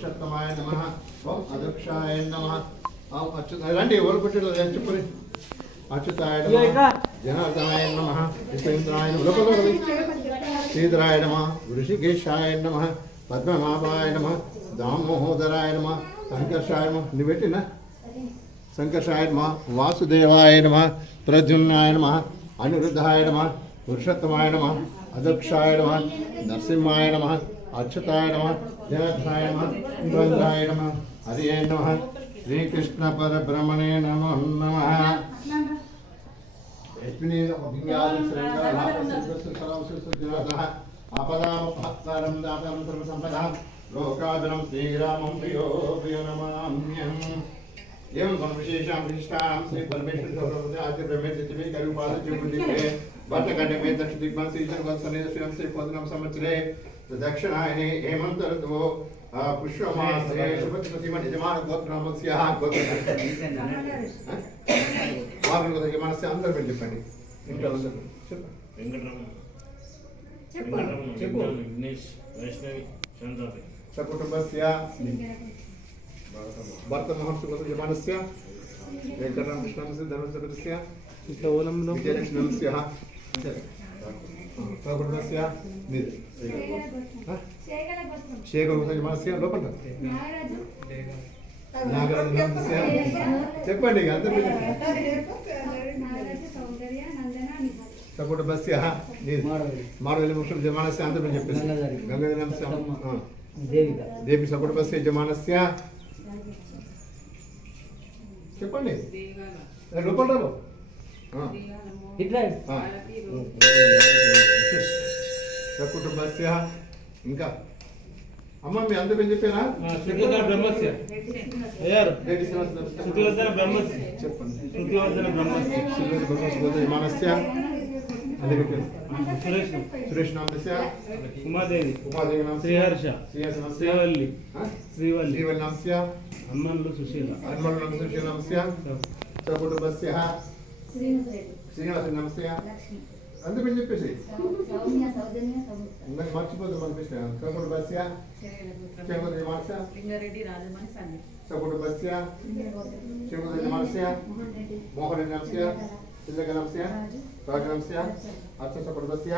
పురుషోత్తమాయ నమ ఓం అదక్షాయ నమ. ఓం అచ్యుత రండి ఎవరు పుట్టిన చెప్పండి అచ్యుతాయ. జనార్దనాయ నమ విశ్వేంద్రాయ లోపల శ్రీధరాయ నమ ఋషికేశాయ నమ పద్మనాభాయ నమ దామోదరాయ నమ సంకర్షాయ నమ. నువ్వు పెట్టినా సంకర్షాయ నమ వాసుదేవాయ నమ ప్రద్యుమ్నాయ నమ అనిరుద్ధాయ నమ పురుషోత్తమాయ నమ అదక్షాయ నమ నరసింహాయ నమ अच्युताय नमः जयध्राय नमः निबन्धाय नमः, हरिये नमः श्रीकृष्णपरब्रह्मणे नमः नमः। अपदामपहात्कारं दातारं सर्वसम्पदां लोकादरं श्रीरामं प्रियो प्रियो नमाम्यहम्। एवं संविशेषां विशिष्टां श्रीपरमेश्वरसर्वप्रदाद्यब्रह्मेन्द्रचिमे करुपादचिमुदिते वर्तकण्डमे दक्षदिग्मं श्रीशर्वत्सने श्रीं श्रीपोदनं दक्षिणायने हेमन्त ऋतुः पुष्यमासे शुभतिमति यजमान गोत्रनामस्याः गोत्र వారిని కదా యజమానస్య అందరూ వెళ్ళి చెప్పండి ఇంట్లో అందరూ చెప్పండి వెంకటరమణ చెప్పు. వెంకటరమణ చెప్పు. విజ్ఞాన విఘ్నేష్ వైష్ణవి చంద్రపతి సకుటుంబస్య భర్త మహర్షి యజమానస్య వెంకటరామ కృష్ణస్య ధర్మసర్వస్య ఇట్లా ఓలంలో విజయలక్ష్మణస్య మీరు. శేఖర్ లోపల. చెప్పండి సకుటుంబస్య మీరు మాడవల్లి. ముఖ్యం యజమానస్య అందరూ చెప్పేసి. దేవి సకుటుంబస్య యజమానస్య చెప్పండి. ఏ, లోపల రావు. ఇట్లా. ఆ. సకుటుంబస్య ఇంకా. అమ్మ మీ అందరూ ఏం చెప్పారా బ్రహ్మస్య. బ్రహ్మస్య. చెప్పండి. బ్రహ్మస్య. చెప్పండి. సురేష్. సురేష్ నామస్య. ఉమాదేవి. ఉపాధ్యాయ నామస్య. శ్రీహర్ష. శ్రీహర్ష శ్రీవల్లి? శ్రీవల్లి. శ్రీవల్లి నామస్య. అమ్మన్లు సుశీల. హనుమాన్ నామస్య. శ్రీ నామస్య. సకుటుంబస్య శ్రీనివాస నమస్య అందరూ మీరు చెప్పేసి ఇందాక మర్చిపోతాం అనిపిస్తే సకుటుంబస్య చెంగుల యజమానస్య లింగారెడ్డి రాజమణి సందీప్ సకుటుంబస్య చెంగుల యజమానస్య మోహన నమస్య. సిద్ధక నమస్య. రాజ. నమస్య. అచ్చ సకుటుంబస్య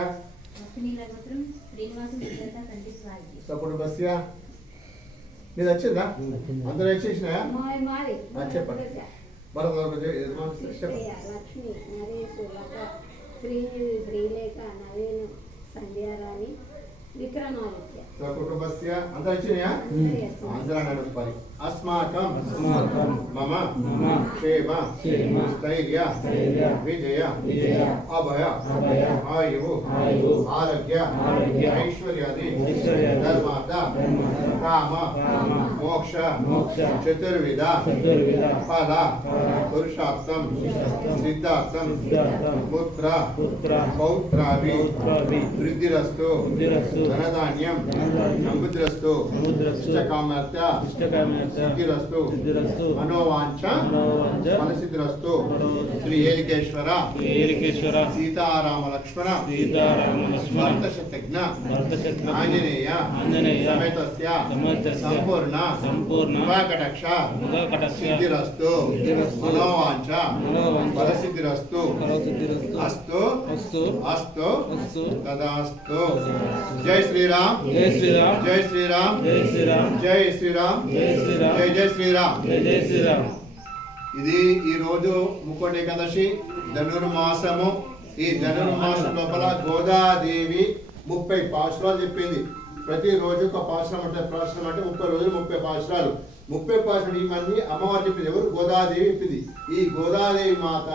సకుటుంబస్య మీరు వచ్చిందా? అందరూ వచ్చేసినాయా? ఆ, చెప్పండి. చెప్పండి లక్ష్మి నరేష్ లత శ్రీ శ్రీలేఖ నవీన్ సంధ్యారాణి విక్రమాదిత్య. వచ్చినాయా అందరూ అన్నాడు పరి. అస్మాకం మమ క్షేమ స్థైర్య విజయ విజయ అభయ ఆయువు ఆరోగ్య ఐశ్వర్యాది ధర్మార్థ కామ మోక్ష చతుర్విధ ఫల పురుషార్థం సిద్ధార్థం పుత్ర పుత్ర. పౌత్రాభి వృద్ధిరస్తు ధనధాన్యం సముద్రస్తు ఇష్టకామర్త సిద్ధిరస్తు మనోవాంఛ మనోవాంఛ. శ్రీ ఏలికేశ్వర ఏలికేశ్వర. సీతారామ లక్ష్మణ సీతారామ లక్ష్మణ భర్తశతజ్ఞ. భరతశత్రు ఆంజనేయ ఆంజనేయ. సమేతస్య సమేతస్య. సంపూర్ణ సంపూర్ణ కటాక్ష ముఖకటస్య సిద్ధిరస్తు సిద్ధిరస్తు మనోవాంఛ మనోవాంఛ ఫలసిద్ధిరస్తు ఫలసిద్ధిరస్తు అస్తు అస్తు అస్తు అస్తు తదాస్తు జై శ్రీరామ్ జై శ్రీరామ్ జై శ్రీరామ్ జై శ్రీరామ్ జై శ్రీరామ్ జై శ్రీరామ్ జై జై శ్రీరామ్ జై జై శ్రీరామ్ ఇది ఈ రోజు ముక్కోటి ఏకాదశి ధనుర్మాసము. ఈ ధనుర్మాసం లోపల గోదాదేవి ముప్పై పాశురాలు చెప్పింది. ప్రతి రోజు ఒక పాశురం అంటే పాశురం అంటే ముప్పై రోజులు ముప్పై పాశురాలు ముప్పై పాశురం ఇవన్నీ అమ్మవారు చెప్పింది ఎవరు? గోదాదేవి చెప్పింది. ఈ గోదాదేవి మాత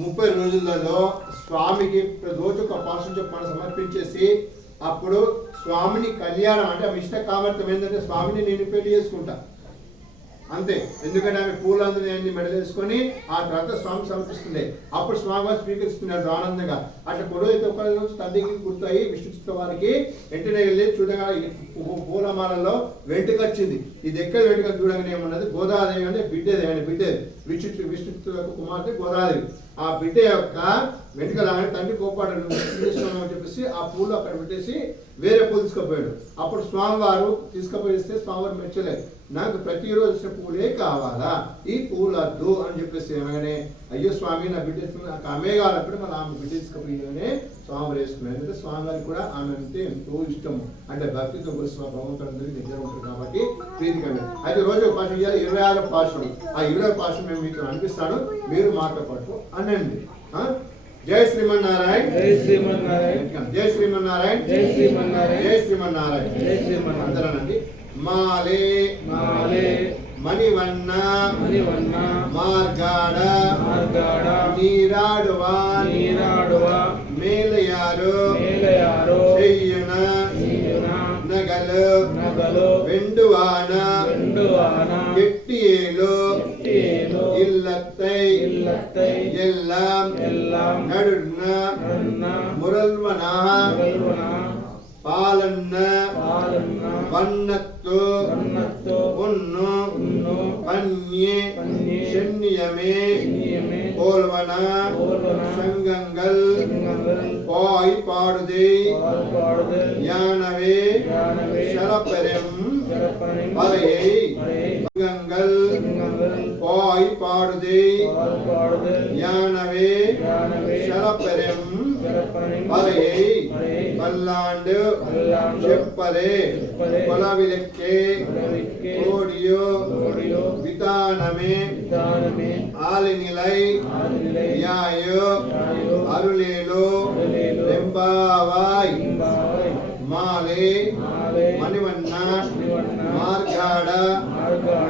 ముప్పై రోజులలో స్వామికి రోజు ఒక పాశురం చెప్పని సమర్పించేసి అప్పుడు స్వామిని కళ్యాణం అంటే ఇష్ట కామర్థం ఏంటంటే స్వామిని నేను పెళ్ళి చేసుకుంటా. అంతే. ఎందుకంటే ఆమె పూలందరినీ మెడలేసుకొని ఆ తర్వాత స్వామి సమర్పిస్తుంది. అప్పుడు స్వామివారు స్వీకరిస్తున్నాడు ఆనందంగా. అట్లా పురోహిత ఒక రోజు తండ్రికి గుర్తయి విష్ణు వారికి వెంటనే వెళ్ళి చూడగా పూలమాలలో వెంటుక వచ్చింది ఇది ఎక్కడ వెంటుక చూడగానే ఏమన్నది? గోదాదేవి అంటే బిడ్డది ఆయన బిడ్డేది విష్ణు విష్ణు కుమార్తె గోదాదేవి. ఆ బిడ్డ యొక్క వెంటుక రాగానే తండ్రి కోపాడు అని చెప్పేసి ఆ పూలు అక్కడ పెట్టేసి వేరే పూలు తీసుకుపోయాడు. అప్పుడు స్వామివారు తీసుకుపోయిస్తే స్వామివారు మెచ్చలేదు. నాకు ప్రతిరోజు వచ్చిన పూలే కావాలా? ఈ పూలు వద్దు అని చెప్పేసి అనగానే అయ్యో స్వామి నా బిడ్డ నాకు ఆమె కావాలప్పుడు మన ఆమె బిడ్డ తీసుకుపోయిగానే స్వామి వేసుకున్నాడు ఎందుకంటే స్వామివారికి కూడా ఆమె అంటే ఎంతో ఇష్టము. అంటే భక్తితో కూడా స్వా భగవంతుడి దగ్గర ఉంటుంది కాబట్టి ప్రీతికమే అయితే రోజు ఒక పాఠం ఇవ్వాలి ఇరవై ఆరు పాఠం. ఆ ఇరవై పాఠం మేము మీకు అనిపిస్తాను. మీరు మాతో పాటు అనండి? జై శ్రీమన్నారాయణ. జై శ్రీమన్నారాయణ. జై శ్రీమన్నారాయణ. జై శ్రీమన్నారాయణ. జై శ్రీమన్నారాయణ. జై శ్రీమన్నారాయణ. అందరనండి மாலே மாலே. மணிவண்ணா மணிவண்ணா. மார்காட மார்காட. நீராடுவான் நீராடுவா. மேலையாரோ மேலையாரோ செய்யுன நகலு நகலு. வெண்டுவான வெண்டுவான. எட்டியேலோ எட்டியேலோ இல்லத்தை இல்லத்தை. எல்லாம் எல்லாம். நடுன்னா நடுன்னா முரல்வனா முரல்வனா. ಪಾಲನ್ನ ವನ್ನತ್ತು ಉನ್ನು ಪನ್ಯೆ ಶನ್ಯಮೆ போல்வன? சங்கங்கள்? பாய் பாடுதே? யானவே சரப்பெரும் பகையை சங்கங்கள்? பாய் பாடுதே? யானவே சரப்பெரும் பகையை பல்லாண்டு செப்பரே பலவிலக்கே கோடியோ விதானமே ஆளுநிலை நியாயோ அருளேலோ எம்பாவாய் மாலே மணிவண்ணா மார்காட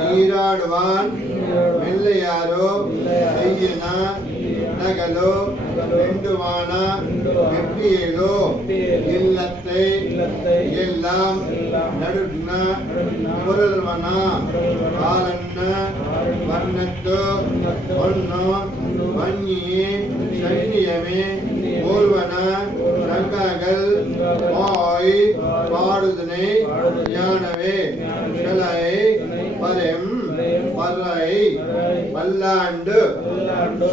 நீராடுவான் மெல்லையாரோ செய்யனா நகலோ வேண்டுமானா வெற்றியேதோ இல்லத்தை எல்லாம் நடுன பொருள்வனா? காலன்ன வர்ணத்து? ஒன்னோ வன்னியே? சன்னியமே? போல்வன? சங்கங்கள் மாய் பாடுதுனை? யானவே கலை பரம் பறை பல்லாண்டு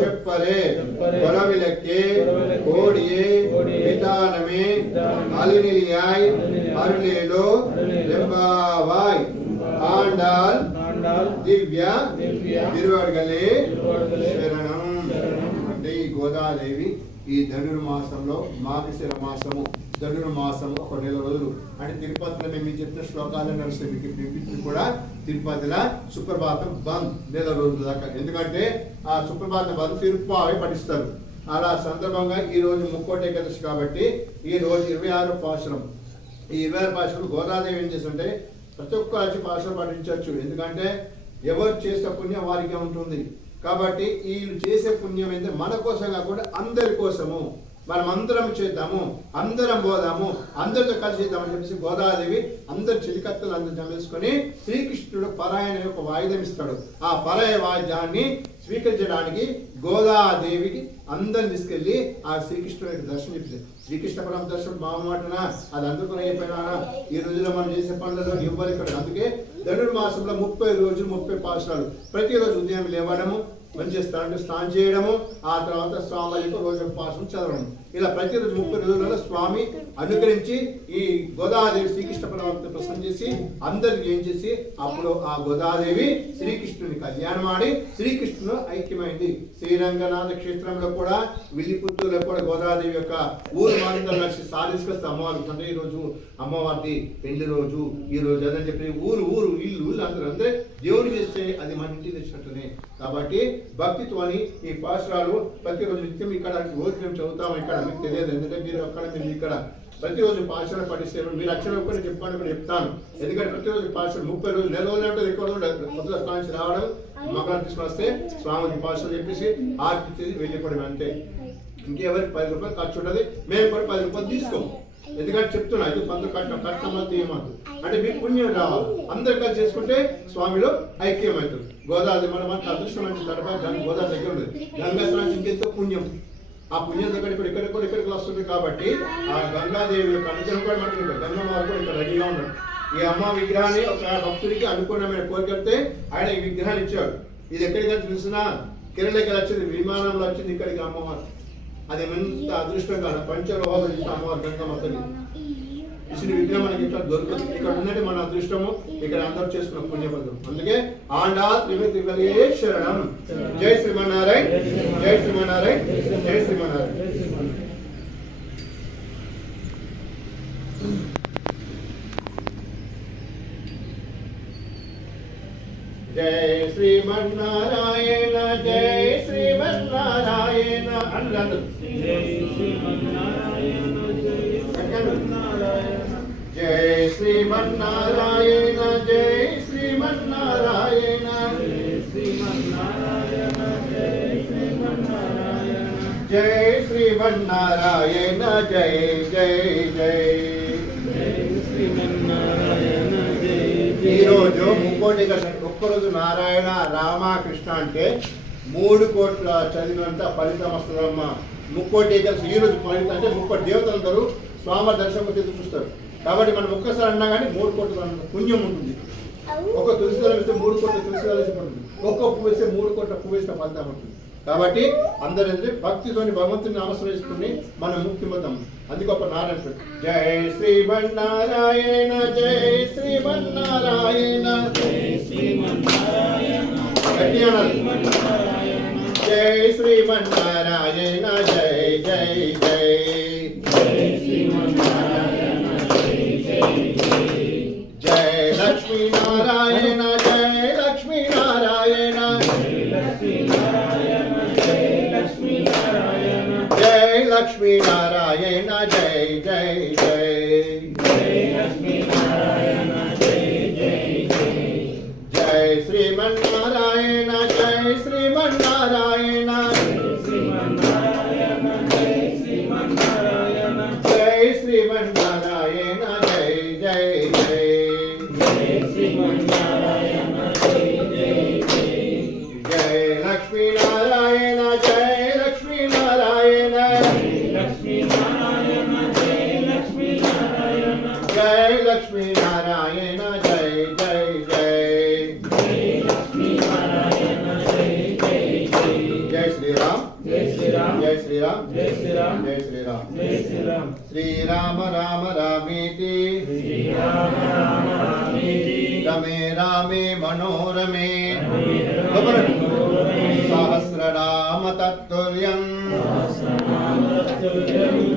చెప్పరే చెప్పరే కొలవిలకే కొలవిలకే కోడియే కోడియే విధానమే విధానమే అలినిలియాయ్ అలినిలియాయ్ అరులేలో అరులేలో రెంబావాయ్ ఆండాల్ ஆண்டாள் దివ్య திவ்ய తిరువడగలే திருவாடுகளே శరణం శరణం. అంటే ఈ గోదాదేవి ఈ ధనుర్మాసంలో మార్గశిర మాసము ధనుర్మాసము ఒక నెల రోజులు అంటే తిరుపతిలో మేము మీకు చెప్పిన శ్లోకాలు నడుస్తాయి మీకు ఇప్పుడు కూడా తిరుపతిలో సుప్రభాతం బంద్ నెల రోజుల దాకా. ఎందుకంటే ఆ సుప్రభాతం బంద్ తిరుపావి పఠిస్తారు. అలా సందర్భంగా ఈ రోజు ముక్కోటి ఏకాదశి కాబట్టి ఈ రోజు ఇరవై ఆరు పాశ్రం. ఈ ఇరవై ఆరు భాషలు గోదాదేవి ఏం చేస్తుంటే ప్రతి ఒక్క రాజు భాష పాటించవచ్చు ఎందుకంటే ఎవరు చేసే పుణ్యం వారికి ఉంటుంది. కాబట్టి వీళ్ళు చేసే పుణ్యం అయితే మన కోసం కాకుండా అందరి కోసము. మనం అందరం చేద్దాము అందరం పోదాము అందరితో కలిసి చేద్దామని చెప్పేసి గోదాదేవి అందరి చిలికత్తలు అందరు జమేసుకొని శ్రీకృష్ణుడు పరాయణ యొక్క వాయిద్యం ఇస్తాడు. ఆ పరాయ వాయిద్యాన్ని స్వీకరించడానికి గోదాదేవికి అందరిని తీసుకెళ్ళి ఆ శ్రీకృష్ణుడు యొక్క దర్శనం చెప్పింది. శ్రీకృష్ణ పరమ దర్శనం మా అది అందుకుని అయిపోయినా ఈ రోజుల్లో మనం చేసే పనులలో ఇవ్వరు ఇక్కడ. అందుకే ధనుర్మాసంలో ముప్పై రోజులు ముప్పై పాఠశాలలు ప్రతిరోజు ఉదయం లేవడము మంచి స్నానం స్నానం చేయడము ఆ తర్వాత స్వామి యొక్క రోజు పాఠం చదవడం ఇలా ప్రతిరోజు ముప్పై రోజులలో స్వామి అనుగ్రహించి ఈ గోదాదేవి శ్రీకృష్ణ పరమాత్మ ప్రసన్న చేసి అందరికి ఏం చేసి అప్పుడు ఆ గోదాదేవి శ్రీకృష్ణుని కళ్యాణం ఆడి శ్రీకృష్ణుడు ఐక్యమైంది. శ్రీరంగనాథ క్షేత్రంలో కూడా విల్లిపుత్తూరులో కూడా గోదాదేవి యొక్క ఊరు మార్గంలో నడిచి అమ్మవారు అంటే ఈ రోజు అమ్మవారిది పెళ్ళి రోజు ఈ రోజు అదని చెప్పి ఊరు ఊరు ఇల్లు ఇల్లు అందరూ అందరూ దేవుడు చేస్తే అది మన ఇంటికి తెచ్చినట్టునే. కాబట్టి భక్తిత్వాన్ని ఈ పాశురాలు ప్రతిరోజు నిత్యం ఇక్కడ రోజు మేము చదువుతాం ఇక్కడ మీకు తెలియదు. ఎందుకంటే మీరు అక్కడ మీరు ఇక్కడ ప్రతిరోజు పాఠశాల పఠిస్తే మీరు అక్షరం ఒక్కటి చెప్పండి కూడా చెప్తాను. ఎందుకంటే ప్రతిరోజు పాఠశాల ముప్పై రోజులు నెల రోజులు అంటే ఎక్కువ రోజులు స్థానించి రావడం మకాన్ని తీసుకుని వస్తే స్వామికి పాఠశాల చెప్పేసి ఆర్తి వెళ్ళిపోవడం అంతే. ఇంకెవరికి పది రూపాయలు ఖర్చు ఉండదు. మేము కూడా పది రూపాయలు తీసుకోము. ఎందుకంటే చెప్తున్నా ఇది పంత కట్టం కట్టమ తీయమాకు అంటే మీకు పుణ్యం రావాలి. అందరు కలిసి చేసుకుంటే స్వామిలో ఐక్యం అవుతుంది గోదావరి మనం అంత అదృష్టమైన తర్వాత గోదావరి దగ్గర ఉంది గంగా స్నానం ఇంకెంతో పుణ్యం. ఆ పుణ్యం దగ్గర ఇక్కడ ఇక్కడ కూడా ఇక్కడికి వస్తుంది కాబట్టి ఆ గంగాదేవి యొక్క అనుగ్రహం కూడా మనకి ఇక్కడ గంగమ్మ వారు కూడా ఇక్కడ రెడీగా ఉన్నారు ఈ అమ్మ విగ్రహాన్ని ఒక భక్తుడికి అనుకూలమైన కోరికతే ఆయన ఈ విగ్రహాన్ని ఇచ్చాడు. ఇది ఎక్కడికి తెలిసినా? కేరళకి వచ్చింది విమానంలో వచ్చింది ఇక్కడికి అమ్మవారు. అది ఎంత అదృష్టం కాదు. పంచలోహాలు అమ్మవారు గంగమ్మ తల్లి. ఇసిన విగ్రహం మనకి ఇక్కడ దొరకదు ఇక్కడ ఉన్నట్టు మన అదృష్టము. ఇక్కడ అందరూ చేసుకున్న పుణ్యపదం అందుకే ఆండా త్రిమితి కలిగే శరణం జై శ్రీమన్నారాయణ. జై శ్రీమన్నారాయణ. జై శ్రీమన్నారాయణ. జై శ్రీమన్నారాయణ. జై శ్రీమన్నారాయణ. అందరూ జై శ్రీమన్నారాయణ. జై శ్రీమన్నారాయణ. జై శ్రీమన్నారాయణ జై జై జై. ఈరోజు ముక్కోటి ఒక్కరోజు నారాయణ రామకృష్ణ అంటే మూడు కోట్ల చదివినంత ఫలితం వస్తుందమ్మా. ముక్కోటి ఏకాదశి ఈ రోజు ఫలితం అంటే ముక్కోటి దేవతలందరూ స్వామి దర్శనం ఎదురు చూస్తారు. కాబట్టి మనం ఒక్కసారి అన్నా కానీ మూడు కోట్ల పుణ్యం ఉంటుంది. ఒక తులసి దళం వేస్తే మూడు కోట్ల తులసి దళం ఉంటుంది. ఒక్క పువ్వు వేస్తే మూడు కోట్ల పువ్వు వేసిన ఫలితం ఉంటుంది. కాబట్టి అందరూ భక్తితోని భగవంతుని ఆశ్రయిస్తుని మనం ముక్తి అది గొప్ప నారాయణ జై జై శ్రీమన్నారాయణ జై శ్రీమన్నారాయణ. గట్టిగా జై శ్రీమన్నారాయణ జై జై జై. లక్ష్మీనారాయణ జై లక్ష్మీనారాయణ జై లక్ష్మీనారాయణ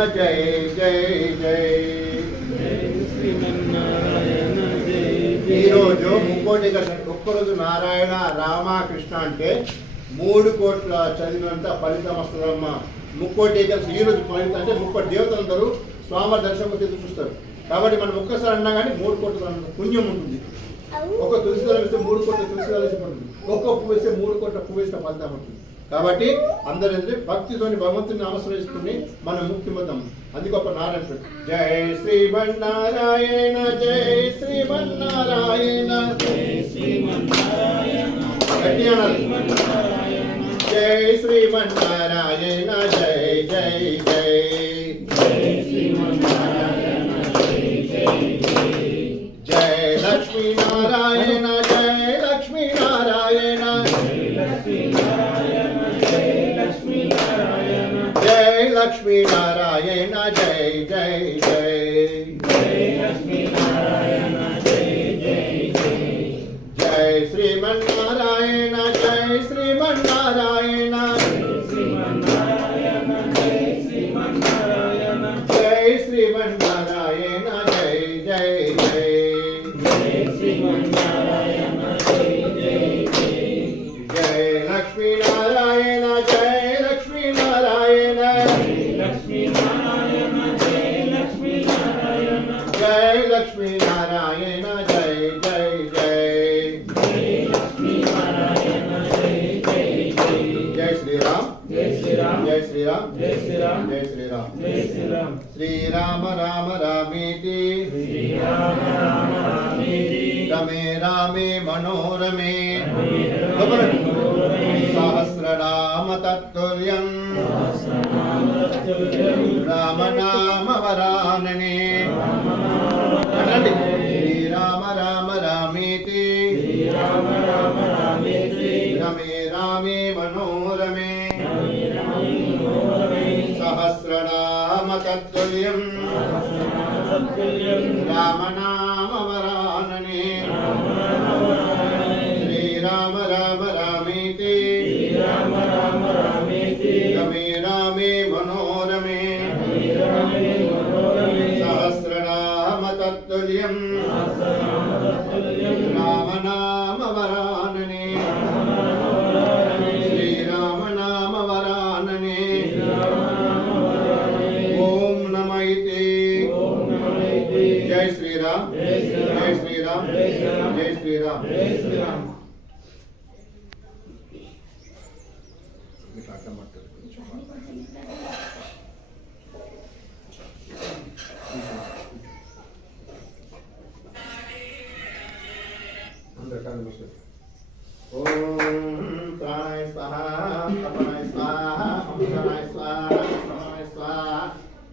జయ జై జై జై. ఈరోజు ముక్కోటి ఒక్కరోజు నారాయణ రామ కృష్ణ అంటే మూడు కోట్ల చదివినంత ఫలితం వస్తుందమ్మ. ముక్కోటి ఈరోజు ఈ రోజు ఫలితం అంటే ముక్కోటి దేవతలందరూ స్వామి దర్శనం ఎదురు చూస్తారు. కాబట్టి మనం ఒక్కసారి అన్నా కానీ మూడు కోట్ల పుణ్యం ఉంటుంది. ఒక తులసి దళం వేస్తే మూడు కోట్ల తులసి దళం ఉంటుంది పడుతుంది. ఒక్క పువ్వు వేస్తే మూడు కోట్ల పువ్వు వేసిన ఫలితం ఉంటుంది. కాబట్టి అందరూ భక్తితోని భగవంతుని ఆశ్రయిస్తుంది మనం ముఖ్యమతం. అది గొప్ప నారాయణ జై జై శ్రీమన్నారాయణ జై శ్రీమన్నారాయణ. గట్టిగా జై జై శ్రీమన్నారాయణ జై జై జై. జై లక్ష్మీనారాయణ జై లక్ష్మీనారాయణ జై లక్ష్మీనారాయణ జై జై జై జై శ్రీరామ్. జై శ్రీరామ్. జై శ్రీరామ్. జై శ్రీరామ్. జై శ్రీరామ్. శ్రీరామ రామ రామేతి. శ్రీరామ రామ రామేతి. రమే రామే మనోరమే. సహస్రనామ తత్తుల్యం రామ నామ వరాననే. तत्तुल्यम् रामना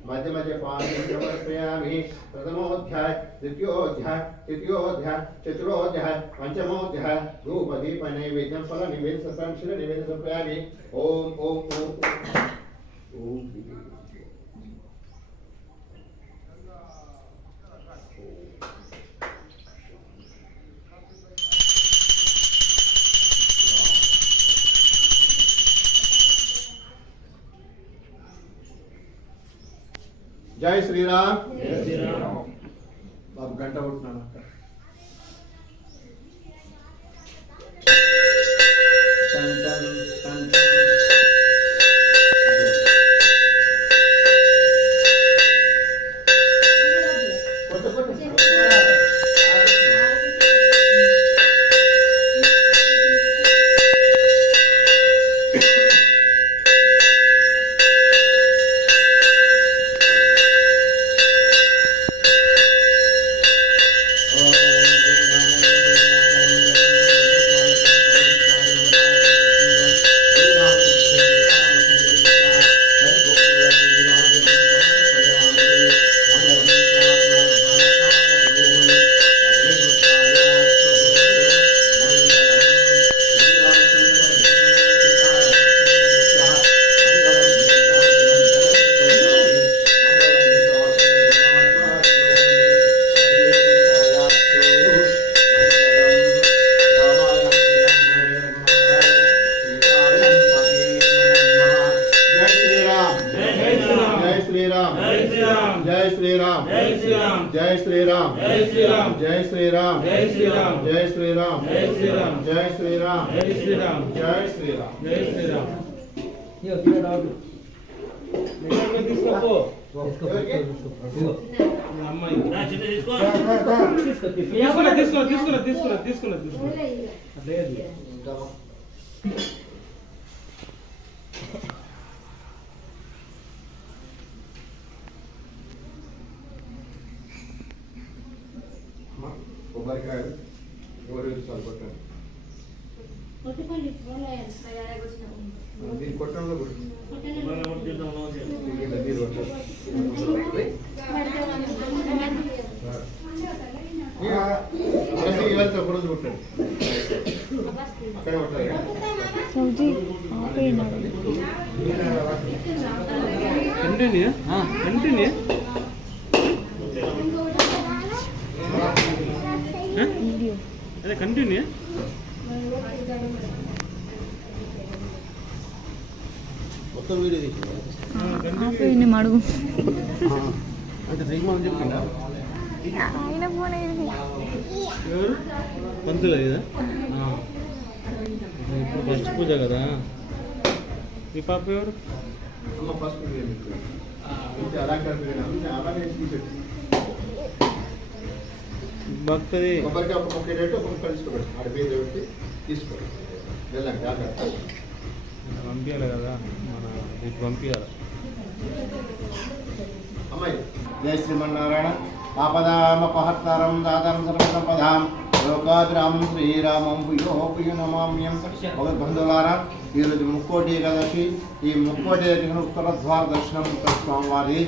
मध्य मध्य पाणी समर्पयामि प्रथमोऽध्याय द्वितीयोऽध्याय पंचमोध्याय चतुरोऽध्याय पञ्चमोऽध्याय धूपदीप नैवेद्यं फलनिवेदसं शिरनिवेदसमर्पयामि ॐ ॐ ॐ ॐ జై శ్రీరామ్ బాబు గంట కొట్టినాను అక్కడ తీసుకున్నా తీసుకున్నా తీసుకున్నా లేదు. కొబ్బరికాయలు ఎవరు ఇస్తారు మొత్తం వీడిది ఇన్ని మడుగు. అంటే శ్రీమాన్ చెప్పిందా? ఆయన ఫోన్ ఇది పంతులు కదా? ఇప్పుడు ఫస్ట్ పూజ కదా? ఈ పాప ఎవరు? ఫస్ట్ పూజ భక్తుది ఒకరికి ఒక్కొక్క కదా? ఇటు పంపించాలి అమ్మాయి జై శ్రీమన్నారాయణ. ఆపదామపహత్తారం దాతారం సర్వసంపదాం లోకాభిరామం శ్రీరామం భూయో నమామ్యం ఒక బంధువులారా ఈరోజు ముక్కోటి ఏకాదశి. ఈ ముక్కోటి ఏకాదశి ఉత్తర ద్వార దర్శనం ఉత్తర స్వామివారి.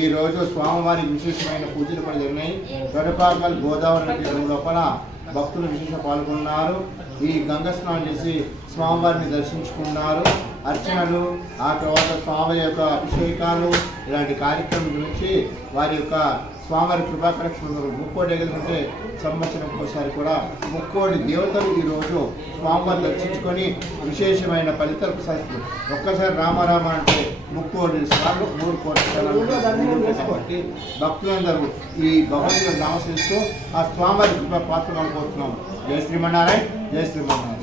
ఈ రోజు స్వామివారి విశేషమైన పూజలు కూడా జరిగినాయి. తొడపాకల్ గోదావరి నది తీరం లోపల భక్తులు విశేష పాల్గొన్నారు. ఈ గంగ స్నానం చేసి స్వామివారిని దర్శించుకున్నారు. అర్చనలు ఆ తర్వాత స్వామి యొక్క అభిషేకాలు ఇలాంటి కార్యక్రమం గురించి వారి యొక్క స్వామివారి కృపాకరక్షణ ముక్కోటి ఎగురుకుంటే సంవత్సరం ఒకసారి కూడా ముక్కోటి దేవతలు ఈరోజు స్వామివారిని దర్శించుకొని విశేషమైన ఫలితాలు ప్రసాదిస్తారు ఒక్కసారి రామారామ అంటే ముక్కోటి సార్లు మూడు కోట్ల కాబట్టి భక్తులందరూ ఈ భగవంతుని నమస్కరిస్తూ ఆ స్వామివారి కృపా పాత్ర అనుకుంటున్నాం జయ శ్రీమన్నారాయణ జయ శ్రీమన్నారాయణ.